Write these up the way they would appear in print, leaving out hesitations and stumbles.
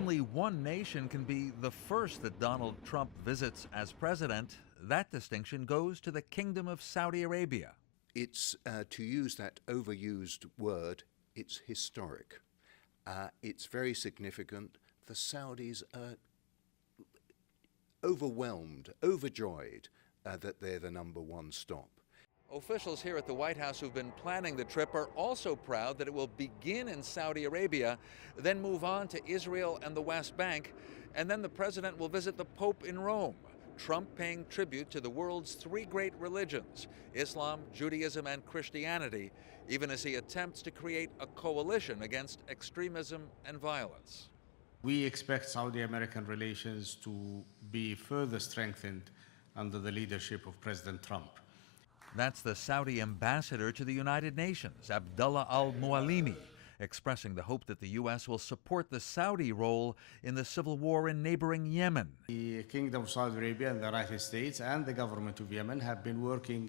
only one nation can be the first that Donald Trump visits as president, that distinction goes to the Kingdom of Saudi Arabia. It's, to use that overused word, it's historic. It's very significant. The Saudis are overwhelmed, overjoyed that they're the number one stop. Officials here at the White House who've been planning the trip are also proud that it will begin in Saudi Arabia, then move on to Israel and the West Bank, and then the president will visit the Pope in Rome. Trump paying tribute to the world's three great religions, Islam, Judaism, and Christianity, even as he attempts to create a coalition against extremism and violence. We expect Saudi-American relations to be further strengthened under the leadership of President Trump. That's the Saudi ambassador to the United Nations, Abdullah al-Mualimi, expressing the hope that the U.S. will support the Saudi role in the civil war in neighboring Yemen. The Kingdom of Saudi Arabia and the United States and the government of Yemen have been working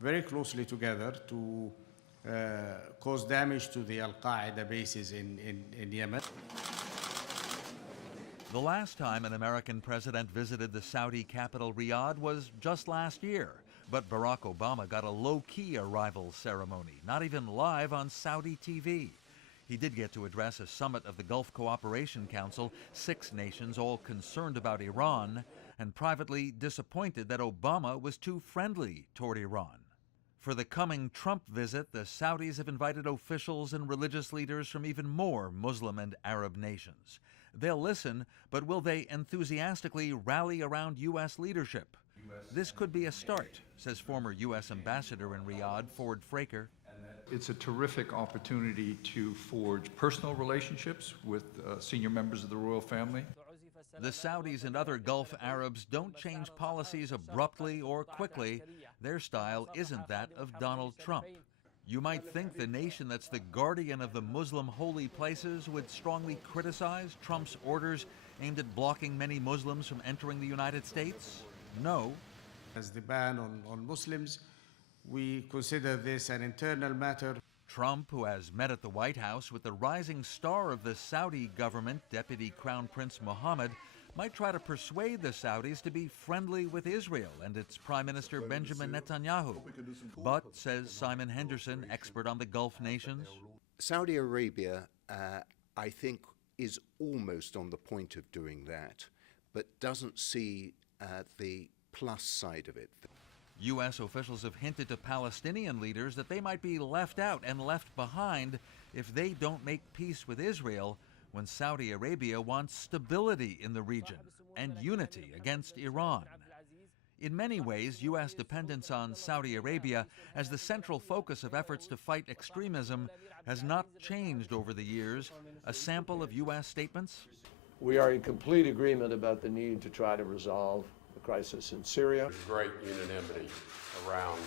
very closely together to cause damage to the Al-Qaeda bases in Yemen. The last time an American president visited the Saudi capital Riyadh was just last year, but Barack Obama got a low-key arrival ceremony, not even live on Saudi TV. He did get to address a summit of the Gulf Cooperation Council, 6 nations all concerned about Iran, and privately disappointed that Obama was too friendly toward Iran. For the coming Trump visit, the Saudis have invited officials and religious leaders from even more Muslim and Arab nations. They'll listen, but will they enthusiastically rally around U.S. leadership? This could be a start, says former U.S. Ambassador in Riyadh, Ford Fraker. It's a terrific opportunity to forge personal relationships with senior members of the royal family. The Saudis and other Gulf Arabs don't change policies abruptly or quickly. Their style isn't that of Donald Trump. You might think the nation that's the guardian of the Muslim holy places would strongly criticize Trump's orders aimed at blocking many Muslims from entering the United States? No. As the ban on Muslims, we consider this an internal matter. Trump, who has met at the White House with the rising star of the Saudi government, Deputy Crown Prince Mohammed, might try to persuade the Saudis to be friendly with Israel and its Prime Minister Benjamin Netanyahu. But, says Simon Henderson, expert on the Gulf nations, Saudi Arabia, I think, is almost on the point of doing that, but doesn't see the plus side of it. U.S. officials have hinted to Palestinian leaders that they might be left out and left behind if they don't make peace with Israel, when Saudi Arabia wants stability in the region and unity against Iran. In many ways, U.S. dependence on Saudi Arabia as the central focus of efforts to fight extremism has not changed over the years. A sample of U.S. statements? We are in complete agreement about the need to try to resolve the crisis in Syria. There's great unanimity around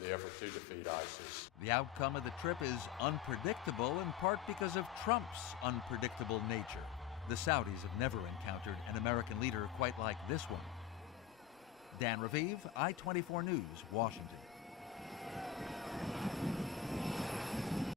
the effort to defeat ISIS. The outcome of the trip is unpredictable, in part because of Trump's unpredictable nature. The Saudis have never encountered an American leader quite like this one. Dan Raviv, I-24 News, Washington.